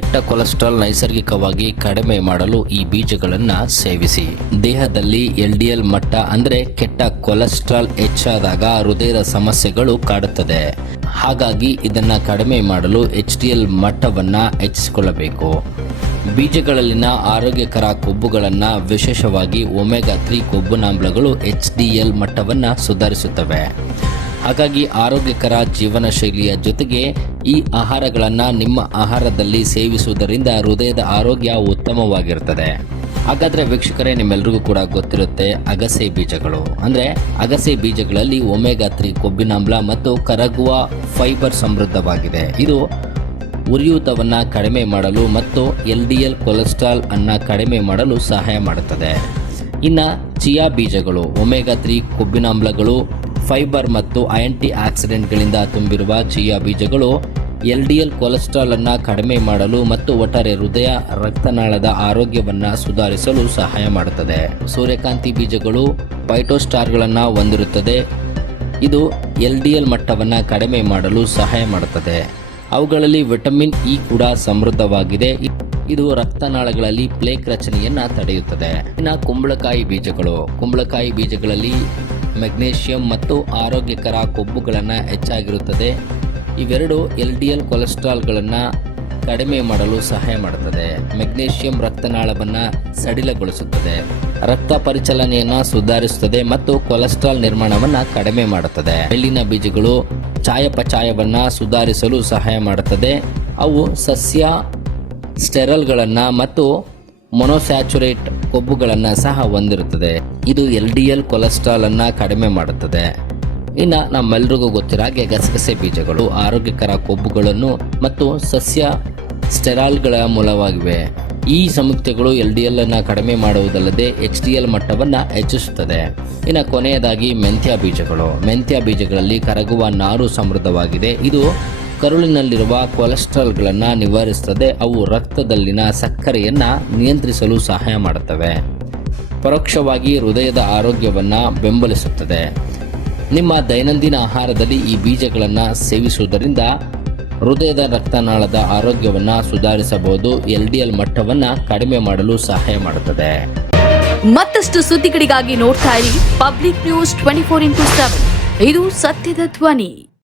ಕೆಟ್ಟ ಕೊಲೆಸ್ಟ್ರಾಲ್ ನೈಸರ್ಗಿಕವಾಗಿ ಕಡಿಮೆ ಮಾಡಲು ಈ ಬೀಜಗಳನ್ನು ಸೇವಿಸಿ. ದೇಹದಲ್ಲಿ ಎಲ್ಡಿಎಲ್ ಮಟ್ಟ ಅಂದರೆ ಕೆಟ್ಟ ಕೊಲೆಸ್ಟ್ರಾಲ್ ಹೆಚ್ಚಾದಾಗ ಹೃದಯದ ಸಮಸ್ಯೆಗಳು ಕಾಡುತ್ತದೆ. ಹಾಗಾಗಿ ಇದನ್ನು ಕಡಿಮೆ ಮಾಡಲು ಎಚ್ ಡಿ ಎಲ್ ಮಟ್ಟವನ್ನು ಹೆಚ್ಚಿಸಿಕೊಳ್ಳಬೇಕು. ಬೀಜಗಳಲ್ಲಿನ ಆರೋಗ್ಯಕರ ಕೊಬ್ಬುಗಳನ್ನು ವಿಶೇಷವಾಗಿ ಒಮೆಗಾ ತ್ರೀ ಕೊಬ್ಬುನಾಮ್ಲಗಳು ಎಚ್ ಡಿ ಎಲ್ ಮಟ್ಟವನ್ನು ಸುಧಾರಿಸುತ್ತವೆ. ಹಾಗಾಗಿ ಆರೋಗ್ಯಕರ ಜೀವನ ಶೈಲಿಯ ಜೊತೆಗೆ ಈ ಆಹಾರಗಳನ್ನು ನಿಮ್ಮ ಆಹಾರದಲ್ಲಿ ಸೇವಿಸುವುದರಿಂದ ಹೃದಯದ ಆರೋಗ್ಯ ಉತ್ತಮವಾಗಿರುತ್ತದೆ ಹಾಗಾದರೆ ವೀಕ್ಷಕರೇ, ನಿಮ್ಮೆಲ್ರಿಗೂ ಕೂಡ ಗೊತ್ತಿರುತ್ತೆ ಅಗಸೆ ಬೀಜಗಳು. ಅಂದರೆ ಅಗಸೆ ಬೀಜಗಳಲ್ಲಿ ಒಮೆಗಾ ತ್ರೀ ಕೊಬ್ಬಿನಾಮ್ಲ ಮತ್ತು ಕರಗುವ ಫೈಬರ್ ಸಮೃದ್ಧವಾಗಿದೆ. ಇದು ಉರಿಯೂತವನ್ನು ಕಡಿಮೆ ಮಾಡಲು ಮತ್ತು ಎಲ್ ಡಿ ಎಲ್ ಕೊಲೆಸ್ಟ್ರಾಲ್ ಅನ್ನು ಕಡಿಮೆ ಮಾಡಲು ಸಹಾಯ ಮಾಡುತ್ತದೆ. ಇನ್ನು ಚಿಯಾ ಬೀಜಗಳು, ಒಮೆಗಾ ತ್ರೀ ಕೊಬ್ಬಿನಾಮ್ಲಗಳು ಫೈಬರ್ ಮತ್ತು ಆಂಟಿ ಆಕ್ಸಿಡೆಂಟ್ಗಳಿಂದ ತುಂಬಿರುವ ಚಿಯಾ ಬೀಜಗಳು ಎಲ್ ಡಿ ಎಲ್ ಕೊಲೆಸ್ಟ್ರಾಲ್ ಅನ್ನು ಕಡಿಮೆ ಮಾಡಲು ಮತ್ತು ಒಟ್ಟಾರೆ ಹೃದಯ, ರಕ್ತನಾಳದ ಆರೋಗ್ಯವನ್ನು ಸುಧಾರಿಸಲು ಸಹಾಯ ಮಾಡುತ್ತದೆ. ಸೂರ್ಯಕಾಂತಿ ಬೀಜಗಳು ಪೈಟೋಸ್ಟಾರ್ಗಳನ್ನು ಹೊಂದಿರುತ್ತದೆ. ಇದು ಎಲ್ ಡಿ ಎಲ್ ಮಟ್ಟವನ್ನು ಕಡಿಮೆ ಮಾಡಲು ಸಹಾಯ ಮಾಡುತ್ತದೆ. ಅವುಗಳಲ್ಲಿ ವಿಟಮಿನ್ ಇ ಕೂಡ ಸಮೃದ್ಧವಾಗಿದೆ. ಇದು ರಕ್ತನಾಳಗಳಲ್ಲಿ ಪ್ಲೇಕ್ ರಚನೆಯನ್ನು ತಡೆಯುತ್ತದೆ. ಇನ್ನು ಕುಂಬಳಕಾಯಿ ಬೀಜಗಳು. ಕುಂಬಳಕಾಯಿ ಬೀಜಗಳಲ್ಲಿ ಮೆಗ್ನೀಷಿಯಂ ಮತ್ತು ಆರೋಗ್ಯಕರ ಕೊಬ್ಬುಗಳನ್ನು ಹೆಚ್ಚಾಗಿರುತ್ತದೆ. ಇವೆರಡು ಎಲ್ ಡಿ ಎಲ್ ಕೊಲೆಸ್ಟ್ರಾಲ್ಗಳನ್ನು ಕಡಿಮೆ ಮಾಡಲು ಸಹಾಯ ಮಾಡುತ್ತದೆ. ಮೆಗ್ನೇಷಿಯಂ ರಕ್ತನಾಳವನ್ನು ಸಡಿಲಗೊಳಿಸುತ್ತದೆ. ರಕ್ತ ಪರಿಚಲನೆಯನ್ನು ಸುಧಾರಿಸುತ್ತದೆ ಮತ್ತು ಕೊಲೆಸ್ಟ್ರಾಲ್ ನಿರ್ಮಾಣವನ್ನು ಕಡಿಮೆ ಮಾಡುತ್ತದೆ. ಎಳ್ಳಿನ ಬೀಜಗಳು ಚಾಯಪಚಾಯವನ್ನು ಸುಧಾರಿಸಲು ಸಹಾಯ ಮಾಡುತ್ತದೆ. ಅವು ಸಸ್ಯ ಸ್ಟೆರಲ್ಗಳನ್ನು ಮತ್ತು ಮೊನೋಸ್ಯಾಚುರೇಟ್ ಕೊಬ್ಬುಗಳನ್ನು ಸಹ ಹೊಂದಿರುತ್ತದೆ. ಇದು ಎಲ್ ಡಿ ಎಲ್ ಕೊಲೆಸ್ಟ್ರಾಲ್ ಅನ್ನ ಕಡಿಮೆ ಮಾಡುತ್ತದೆ. ಇನ್ನು ನಮ್ಮೆಲ್ರಿಗೂ ಗೊತ್ತಿರೋ ಹಾಗೆ ಗಸಗಸೆ ಬೀಜಗಳು ಆರೋಗ್ಯಕರ ಕೊಬ್ಬುಗಳನ್ನು ಮತ್ತು ಸಸ್ಯ ಸ್ಟೆರಾಲ್ಗಳ ಮೂಲವಾಗಿವೆ. ಈ ಸಂಯುಕ್ತಗಳು ಎಲ್ ಡಿ ಎಲ್ ಅನ್ನು ಕಡಿಮೆ ಮಾಡುವುದಲ್ಲದೆ ಎಚ್ ಡಿ ಎಲ್ ಮಟ್ಟವನ್ನು ಹೆಚ್ಚಿಸುತ್ತದೆ. ಇನ್ನು ಕೊನೆಯದಾಗಿ ಮೆಂತ್ಯ ಬೀಜಗಳು. ಮೆಂತ್ಯ ಬೀಜಗಳಲ್ಲಿ ಕರಗುವ ನಾರು ಸಮೃದ್ಧವಾಗಿದೆ. ಇದು ಕರುಳಿನಲ್ಲಿರುವ ಕೊಲೆಸ್ಟ್ರಾಲ್ಗಳನ್ನು ನಿವಾರಿಸುತ್ತದೆ ಅವು ರಕ್ತದಲ್ಲಿನ ಸಕ್ಕರೆಯನ್ನು ನಿಯಂತ್ರಿಸಲು ಸಹಾಯ ಮಾಡುತ್ತವೆ. ಪರೋಕ್ಷವಾಗಿ ಹೃದಯದ ಆರೋಗ್ಯವನ್ನು ಬೆಂಬಲಿಸುತ್ತದೆ. ನಿಮ್ಮ ದೈನಂದಿನ ಆಹಾರದಲ್ಲಿ ಈ ಬೀಜಗಳನ್ನು ಸೇವಿಸುವುದರಿಂದ ಹೃದಯದ ರಕ್ತನಾಳದ ಆರೋಗ್ಯವನ್ನು ಸುಧಾರಿಸಬಹುದು. ಎಲ್ ಡಿ ಎಲ್ ಮಟ್ಟವನ್ನು ಕಡಿಮೆ ಮಾಡಲು ಸಹಾಯ ಮಾಡುತ್ತದೆ. ಮತ್ತಷ್ಟು ಸುದ್ದಿಗಳಿಗಾಗಿ ನೋಡ್ತಾ ಇರಿ public news twenty four into seven. ಇದು ಸತ್ಯದ ಧ್ವನಿ.